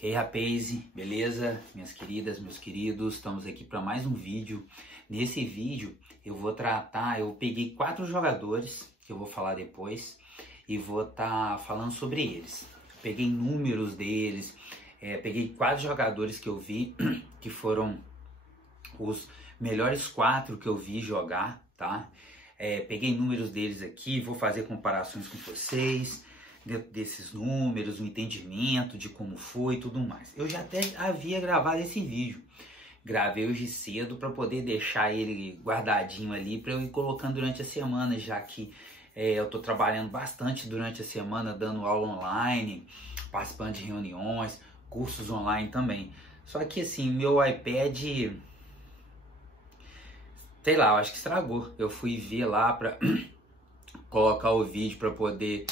Hey rapaz, beleza? Minhas queridas, meus queridos, estamos aqui para mais um vídeo. Nesse vídeo eu peguei 4 jogadores que eu vou falar depois e vou estar falando sobre eles. Peguei números deles, peguei 4 jogadores que eu vi que foram os melhores 4 que eu vi jogar, tá? Peguei números deles aqui, vou fazer comparações com vocês dentro desses números, o entendimento de como foi e tudo mais. Eu já até havia gravado esse vídeo, gravei hoje cedo para poder deixar ele guardadinho ali para eu ir colocando durante a semana, já que eu estou trabalhando bastante durante a semana, dando aula online, participando de reuniões, cursos online também. Só que assim, meu iPad, sei lá, eu acho que estragou. Eu fui ver lá para colocar o vídeo para poder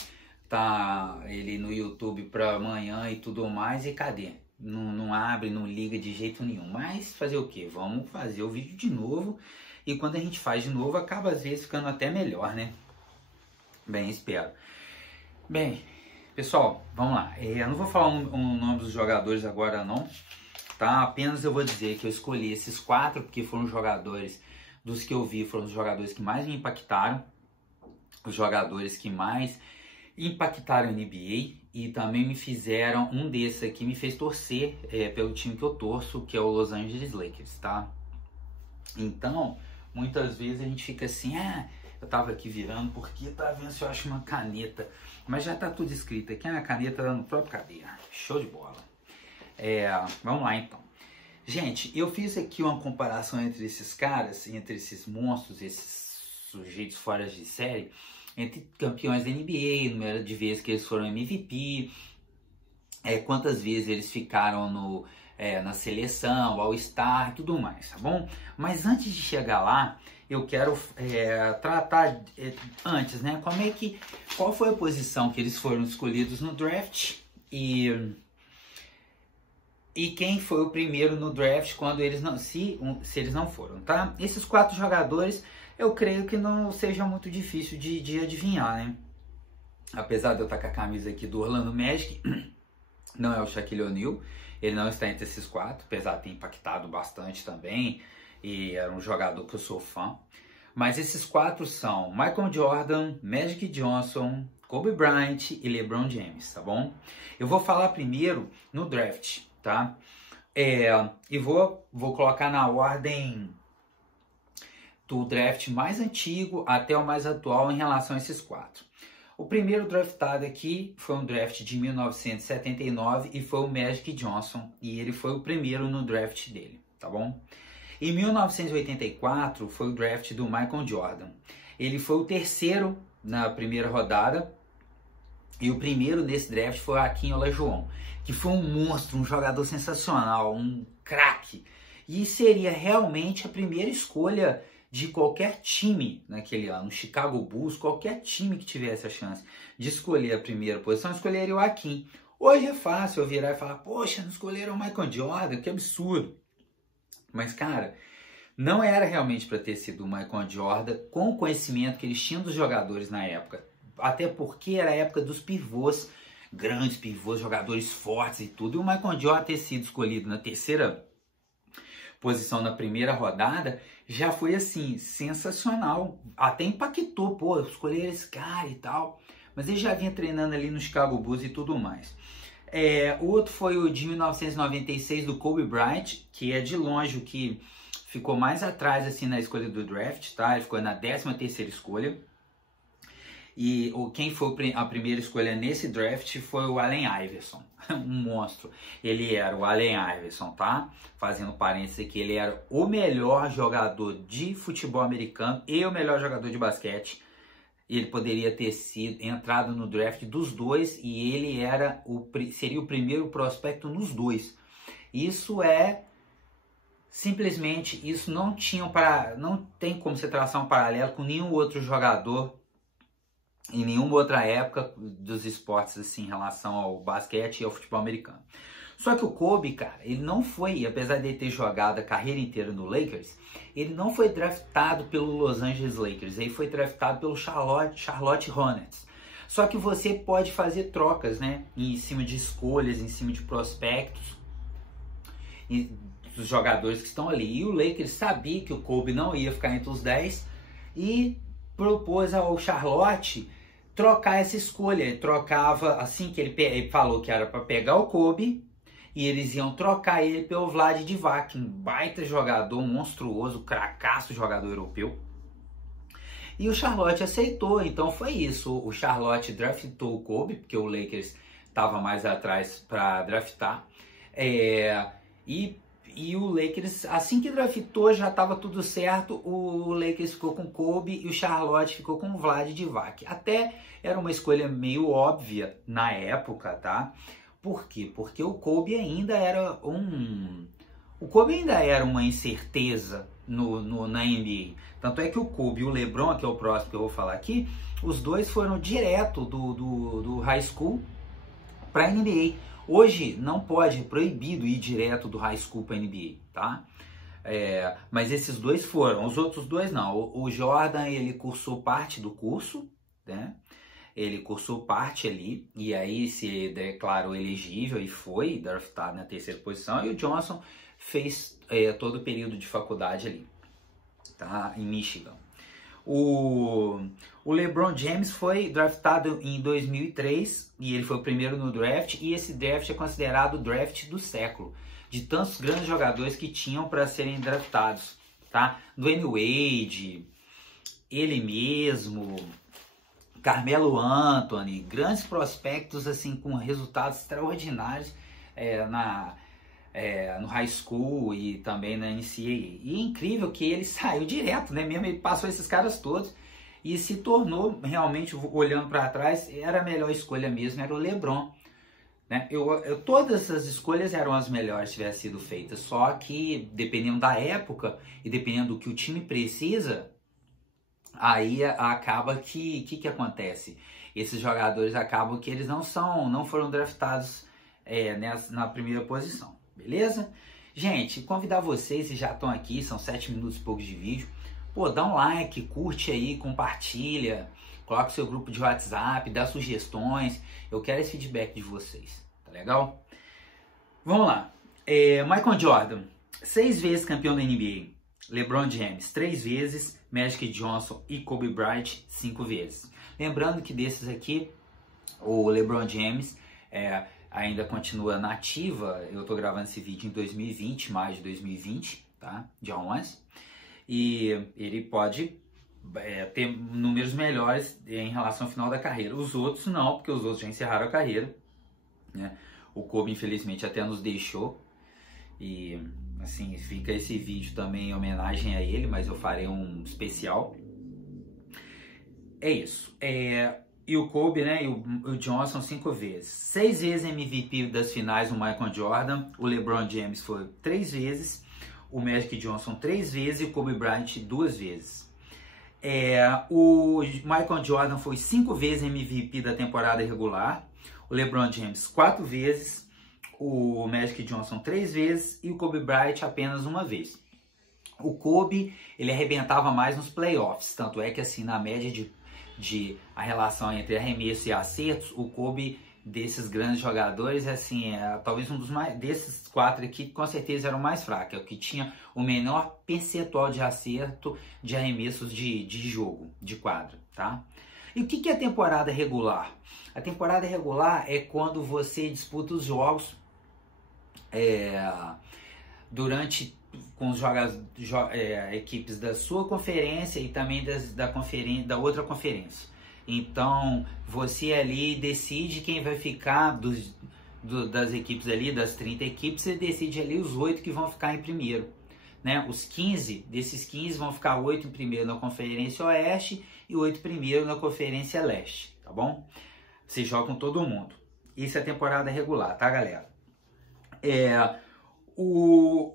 tá ele no YouTube para amanhã e tudo mais, e cadê? Não abre, não liga de jeito nenhum. Mas fazer o que? Vamos fazer o vídeo de novo, e quando a gente faz de novo acaba às vezes ficando até melhor, né? Bem, espero. Bem, pessoal, vamos lá. Eu não vou falar o nome dos jogadores agora não, tá? Apenas eu vou dizer que eu escolhi esses 4 porque foram jogadores dos que eu vi, foram os jogadores que mais me impactaram, os jogadores que mais impactaram a NBA, e também me fizeram, um desses aqui me fez torcer pelo time que eu torço, que é o Los Angeles Lakers, tá? Então, muitas vezes a gente fica assim, eu tava aqui virando porque tá vendo se eu acho uma caneta, mas já tá tudo escrito aqui, a caneta tá no próprio cadeira, show de bola. Vamos lá então. Gente, eu fiz aqui uma comparação entre esses caras, entre esses monstros, esses sujeitos fora de série, entre campeões da NBA, número de vezes que eles foram MVP, quantas vezes eles ficaram na seleção, All-Star, tudo mais, tá bom? Mas antes de chegar lá, eu quero tratar antes, né? Qual foi a posição que eles foram escolhidos no draft e quem foi o primeiro no draft quando eles não, se eles não foram, tá? Esses 4 jogadores, eu creio que não seja muito difícil de adivinhar, né? Apesar de eu estar com a camisa aqui do Orlando Magic, não é o Shaquille O'Neal, ele não está entre esses 4, apesar de ter impactado bastante também, e era um jogador que eu sou fã. Mas esses 4 são Michael Jordan, Magic Johnson, Kobe Bryant e LeBron James, tá bom? Eu vou falar primeiro no draft, tá? E vou colocar na ordem do draft mais antigo até o mais atual em relação a esses 4. O primeiro draftado aqui foi um draft de 1979 e foi o Magic Johnson, e ele foi o primeiro no draft dele, tá bom? Em 1984 foi o draft do Michael Jordan. Ele foi o terceiro na primeira rodada, e o primeiro nesse draft foi o Hakeem Olajuwon, que foi um monstro, um jogador sensacional, um craque, e seria realmente a primeira escolha de qualquer time naquele ano, Chicago Bulls, qualquer time que tivesse a chance de escolher a primeira posição, escolheria o Hakeem. Hoje é fácil eu virar e falar, poxa, não escolheram o Michael Jordan, que absurdo. Mas, cara, não era realmente para ter sido o Michael Jordan, com o conhecimento que eles tinham dos jogadores na época. Até porque era a época dos pivôs, grandes pivôs, jogadores fortes e tudo. E o Michael Jordan ter sido escolhido na terceira posição na primeira rodada já foi assim, sensacional. Até impactou, pô, escolher esse cara e tal. Mas ele já vinha treinando ali no Chicago Bulls e tudo mais. O outro foi o de 1996 do Kobe Bryant, que é de longe o que ficou mais atrás assim na escolha do draft, tá? Ele ficou na 13ª escolha. E quem foi a primeira escolha nesse draft foi o Allen Iverson, um monstro. Ele era o Allen Iverson, tá? Fazendo parênteses aqui, ele era o melhor jogador de futebol americano e o melhor jogador de basquete. Ele poderia ter entrado no draft dos dois, e ele seria o primeiro prospecto nos dois. Isso simplesmente, isso não tem como você traçar um paralelo com nenhum outro jogador em nenhuma outra época dos esportes assim, em relação ao basquete e ao futebol americano. Só que o Kobe, cara, ele não foi, apesar de ele ter jogado a carreira inteira no Lakers, ele não foi draftado pelo Los Angeles Lakers, ele foi draftado pelo Charlotte Hornets. Só que você pode fazer trocas, né? Em cima de escolhas, em cima de prospectos dos jogadores que estão ali. E o Lakers sabia que o Kobe não ia ficar entre os 10 e propôs ao Charlotte trocar essa escolha. Ele trocava, assim que ele falou que era para pegar o Kobe, e eles iam trocar ele pelo Vlade Divac, um baita jogador, monstruoso, cracaço jogador europeu. E o Charlotte aceitou, então foi isso. O Charlotte draftou o Kobe, porque o Lakers estava mais atrás para draftar. E o Lakers, assim que draftou, já estava tudo certo. O Lakers ficou com o Kobe e o Charlotte ficou com o Vlade Divac. Até era uma escolha meio óbvia na época, tá? Por quê? Porque o Kobe ainda era uma incerteza na NBA. Tanto é que o Kobe e o LeBron, que é o próximo que eu vou falar aqui, os dois foram direto do high school para a NBA. Hoje não pode, é proibido ir direto do high school para a NBA, tá? Mas esses dois foram, os outros dois não. O Jordan, ele cursou parte do curso, né? Ele cursou parte ali, e aí se declarou elegível e foi draftado na terceira posição. E o Johnson fez todo o período de faculdade ali, tá? Em Michigan. O LeBron James foi draftado em 2003 e ele foi o primeiro no draft, e esse draft é considerado o draft do século, de tantos grandes jogadores que tinham para serem draftados, tá? Dwayne Wade, ele mesmo, Carmelo Anthony, grandes prospectos assim com resultados extraordinários no high school e também na NCAA. E é incrível que ele saiu direto, né? Mesmo ele passou esses caras todos e se tornou realmente, olhando para trás, era a melhor escolha mesmo, era o LeBron, né? Todas as escolhas eram as melhores se tivessem sido feitas, só que dependendo da época e dependendo do que o time precisa, aí acaba que acontece? Esses jogadores acabam que eles não foram draftados na primeira posição. Beleza? Gente, convidar vocês, se já estão aqui, são 7 minutos e poucos de vídeo, pô, dá um like, curte aí, compartilha, coloca o seu grupo de WhatsApp, dá sugestões, eu quero esse feedback de vocês, tá legal? Vamos lá, Michael Jordan, 6 vezes campeão da NBA, LeBron James, 3 vezes, Magic Johnson e Kobe Bryant, 5 vezes. Lembrando que desses aqui, o LeBron James ainda continua na ativa. Eu tô gravando esse vídeo em 2020, maio de 2020, tá? Dia 11. E ele pode ter números melhores em relação ao final da carreira. Os outros não, porque os outros já encerraram a carreira, né? O Kobe, infelizmente, até nos deixou. E, assim, fica esse vídeo também em homenagem a ele, mas eu farei um especial. É isso. E o Kobe, né, e o Johnson 5 vezes. 6 vezes MVP das finais, o Michael Jordan. O LeBron James foi 3 vezes. O Magic Johnson 3 vezes. E o Kobe Bryant 2 vezes. O Michael Jordan foi 5 vezes MVP da temporada regular. O LeBron James 4 vezes. O Magic Johnson 3 vezes. E o Kobe Bryant apenas 1 vez. O Kobe, ele arrebentava mais nos playoffs. Tanto é que, assim, na média de a relação entre arremesso e acertos, o Kobe, desses grandes jogadores, assim, talvez um dos mais, desses 4 aqui, com certeza era o mais fraco, é o que tinha o menor percentual de acerto de arremessos de jogo, de quadro, tá? E o que é a temporada regular? A temporada regular é quando você disputa os jogos com os equipes da sua conferência e também da outra conferência. Então, você ali decide quem vai ficar das equipes ali, das 30 equipes, você decide ali os 8 que vão ficar em primeiro, né? Desses 15 vão ficar 8 em primeiro na Conferência Oeste e 8 primeiro na Conferência Leste, tá bom? Você joga com todo mundo. Isso é a temporada regular, tá, galera? O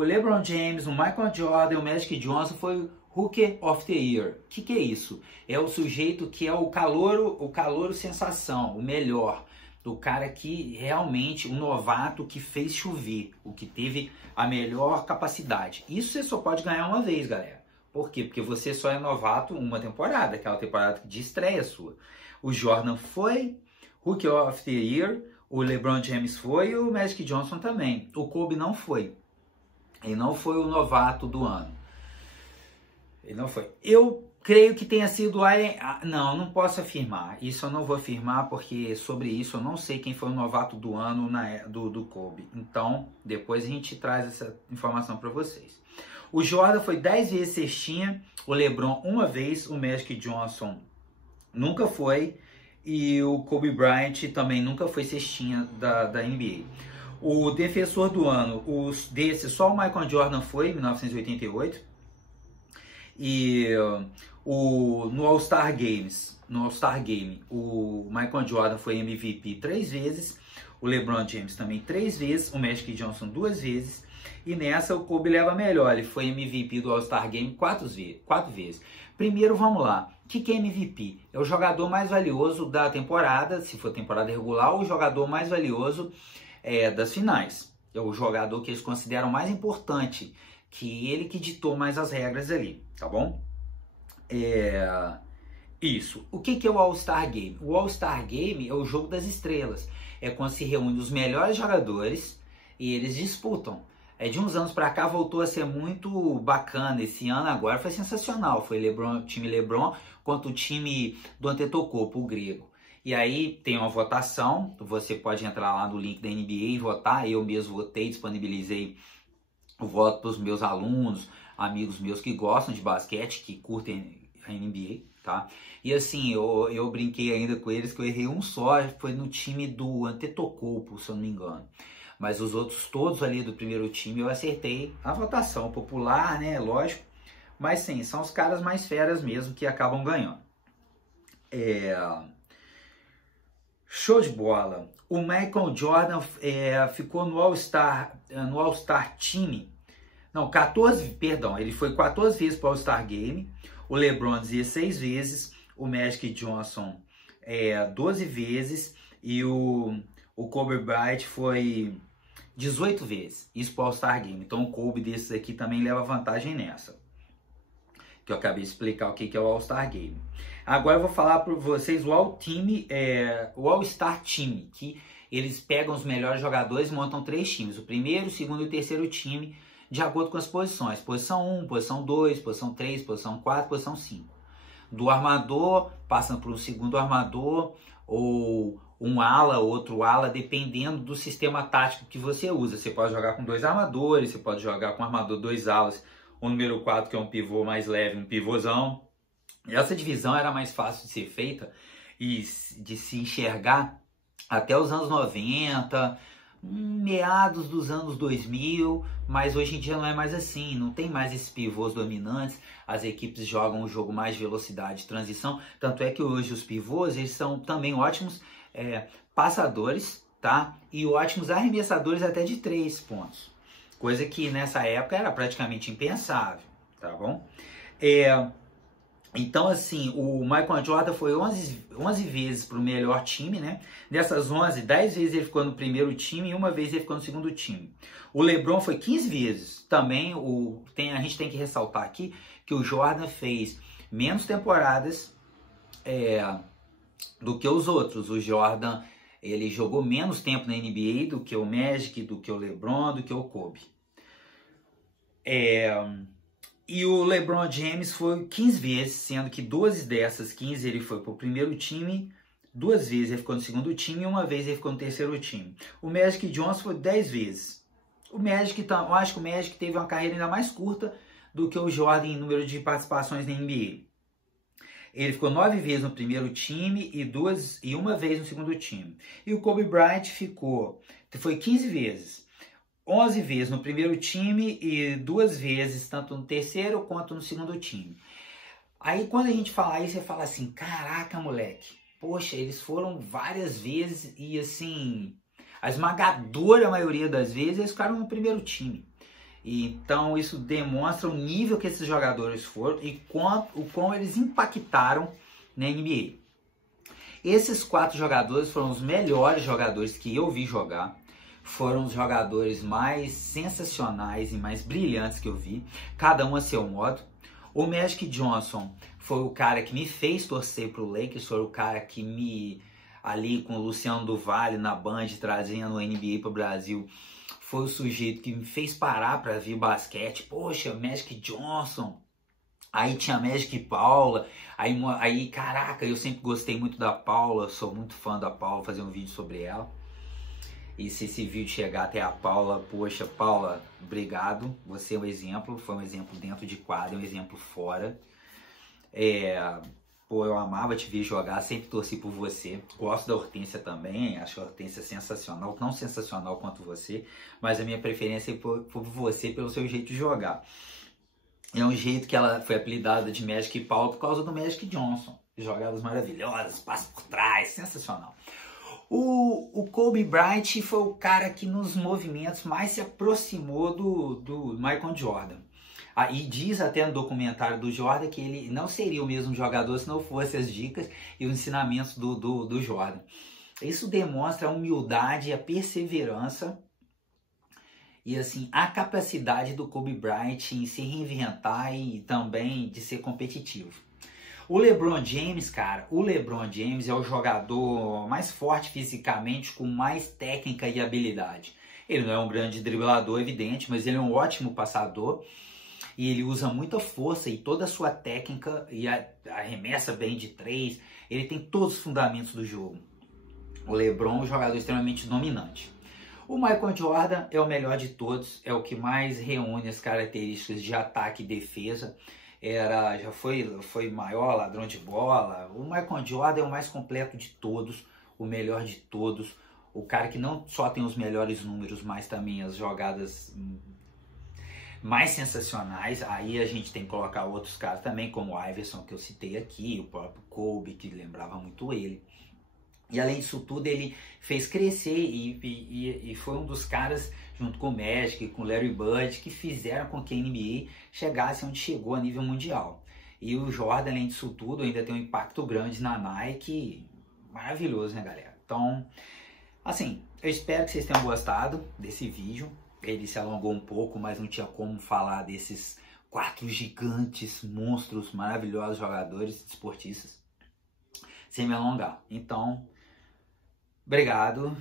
LeBron James, o Michael Jordan, o Magic Johnson foi Rookie of the Year. O que é isso? É o sujeito que é o calouro sensação, o melhor, do cara que realmente, um novato que fez chover, o que teve a melhor capacidade. Isso você só pode ganhar uma vez, galera. Por quê? Porque você só é novato uma temporada, aquela temporada de estreia sua. O Jordan foi, Rookie of the Year, o LeBron James foi e o Magic Johnson também. O Kobe não foi. Ele não foi o novato do ano. Ele não foi. Eu creio que tenha sido... não posso afirmar. Isso eu não vou afirmar porque sobre isso eu não sei quem foi o novato do ano do Kobe. Então, depois a gente traz essa informação para vocês. O Jordan foi 10 vezes cestinha, o LeBron uma vez, o Magic Johnson nunca foi e o Kobe Bryant também nunca foi cestinha da NBA. O defensor do ano, só o Michael Jordan foi em 1988. E no All-Star Game, o Michael Jordan foi MVP 3 vezes, o LeBron James também 3 vezes, o Magic Johnson 2 vezes. E nessa o Kobe leva melhor, ele foi MVP do All-Star Game 4 vezes. Primeiro, vamos lá, o que é MVP? É o jogador mais valioso da temporada, se for temporada regular, ou o jogador mais valioso das finais. É o jogador que eles consideram mais importante, que ele que ditou mais as regras ali, tá bom? Isso. O que é o All-Star Game? O All-Star Game é o jogo das estrelas. É quando se reúne os melhores jogadores e eles disputam. De uns anos para cá voltou a ser muito bacana. Esse ano agora foi sensacional. Foi o time LeBron contra o time do Antetokounmpo, o grego. E aí tem uma votação. Você pode entrar lá no link da NBA e votar. Eu mesmo votei, disponibilizei o voto para os meus alunos, amigos meus que gostam de basquete, que curtem a NBA, tá? E assim, eu brinquei ainda com eles que eu errei um só, foi no time do Antetokounmpo, se eu não me engano. Mas os outros todos ali do primeiro time eu acertei a votação popular, né? Lógico. Mas sim, são os caras mais feras mesmo que acabam ganhando. Show de bola. O Michael Jordan ficou no All-Star Team. Não, 14, perdão, ele foi 14 vezes para o All-Star Game, o LeBron 16 vezes, o Magic Johnson 12 vezes e o Kobe Bryant foi 18 vezes, isso para o All-Star Game. Então o Kobe desses aqui também leva vantagem nessa, que eu acabei de explicar o que é o All-Star Game. Agora eu vou falar para vocês o All-Star Team, que eles pegam os melhores jogadores e montam 3 times, o primeiro, o segundo e o terceiro time, de acordo com as posições. Posição 1, posição 2, posição 3, posição 4, posição 5. Do armador, passando para um segundo armador, ou um ala, outro ala, dependendo do sistema tático que você usa. Você pode jogar com 2 armadores, você pode jogar com armador 2 alas, o número 4 que é um pivô mais leve, um pivôzão. Essa divisão era mais fácil de ser feita e de se enxergar até os anos 90, meados dos anos 2000, mas hoje em dia não é mais assim, não tem mais esses pivôs dominantes, as equipes jogam um jogo mais de velocidade de transição, tanto é que hoje os pivôs eles são também ótimos passadores, tá? E ótimos arremessadores até de 3 pontos, coisa que nessa época era praticamente impensável, tá bom? Então, assim, o Michael Jordan foi 11 vezes para o melhor time, né? Dessas 11, 10 vezes ele ficou no primeiro time e uma vez ele ficou no segundo time. O LeBron foi 15 vezes. Também a gente tem que ressaltar aqui que o Jordan fez menos temporadas do que os outros. O Jordan, ele jogou menos tempo na NBA do que o Magic, do que o LeBron, do que o Kobe. E o LeBron James foi 15 vezes, sendo que 12 dessas 15 ele foi para o primeiro time, 2 vezes ele ficou no segundo time e uma vez ele ficou no terceiro time. O Magic Johnson foi 10 vezes. Eu acho que o Magic teve uma carreira ainda mais curta do que o Jordan em número de participações na NBA. Ele ficou 9 vezes no primeiro time e uma vez no segundo time. E o Kobe Bryant foi 15 vezes. 11 vezes no primeiro time e 2 vezes tanto no terceiro quanto no segundo time. Aí quando a gente fala isso, você fala assim, caraca, moleque, poxa, eles foram várias vezes e assim, a esmagadora maioria das vezes eles ficaram no primeiro time. Então isso demonstra o nível que esses jogadores foram e o quão eles impactaram na NBA. Esses 4 jogadores foram os melhores jogadores que eu vi jogar. Foram os jogadores mais sensacionais e mais brilhantes que eu vi, cada um a seu modo. O Magic Johnson foi o cara que me fez torcer pro Lakers, foi o cara que me, ali com o Luciano do Vale na Band, trazendo o NBA pro Brasil, foi o sujeito que me fez parar para ver basquete. Poxa, Magic Johnson. Aí tinha Magic Paula. Aí, caraca, eu sempre gostei muito da Paula. Sou muito fã da Paula, vou fazer um vídeo sobre ela. E se esse vídeo chegar até a Paula, poxa, Paula, obrigado. Você é um exemplo. Foi um exemplo dentro de quadra, um exemplo fora. Pô, eu amava te ver jogar, sempre torci por você. Gosto da Hortência também, acho a Hortência sensacional, não sensacional quanto você, mas a minha preferência é por você, pelo seu jeito de jogar. É um jeito que ela foi apelidada de Magic Paul por causa do Magic Johnson. Jogadas maravilhosas, passos por trás, sensacional. O Kobe Bryant foi o cara que nos movimentos mais se aproximou do Michael Jordan. E diz até no documentário do Jordan que ele não seria o mesmo jogador se não fosse as dicas e os ensinamentos do Jordan. Isso demonstra a humildade e a perseverança e assim a capacidade do Kobe Bryant em se reinventar e também de ser competitivo. O LeBron James, cara, o LeBron James é o jogador mais forte fisicamente, com mais técnica e habilidade. Ele não é um grande driblador, evidente, mas ele é um ótimo passador. E ele usa muita força e toda a sua técnica e arremessa bem de três. Ele tem todos os fundamentos do jogo. O LeBron é um jogador extremamente dominante. O Michael Jordan é o melhor de todos, é o que mais reúne as características de ataque e defesa. Já foi maior ladrão de bola. O Michael Jordan é o mais completo de todos, o melhor de todos. O cara que não só tem os melhores números, mas também as jogadas mais sensacionais. Aí a gente tem que colocar outros caras também, como o Iverson, que eu citei aqui, o próprio Kobe, que lembrava muito ele. E além disso tudo, ele fez crescer e foi um dos caras, junto com o Magic, com o Larry Bird, que fizeram com que a NBA chegasse onde chegou a nível mundial. E o Jordan, além disso tudo, ainda tem um impacto grande na Nike, maravilhoso, né, galera? Então, assim, eu espero que vocês tenham gostado desse vídeo. Ele se alongou um pouco, mas não tinha como falar desses 4 gigantes, monstros, maravilhosos jogadores, esportistas, sem me alongar. Então, obrigado.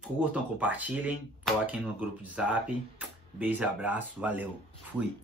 Curtam, compartilhem, coloquem no grupo de Zap. Beijo e abraço. Valeu. Fui.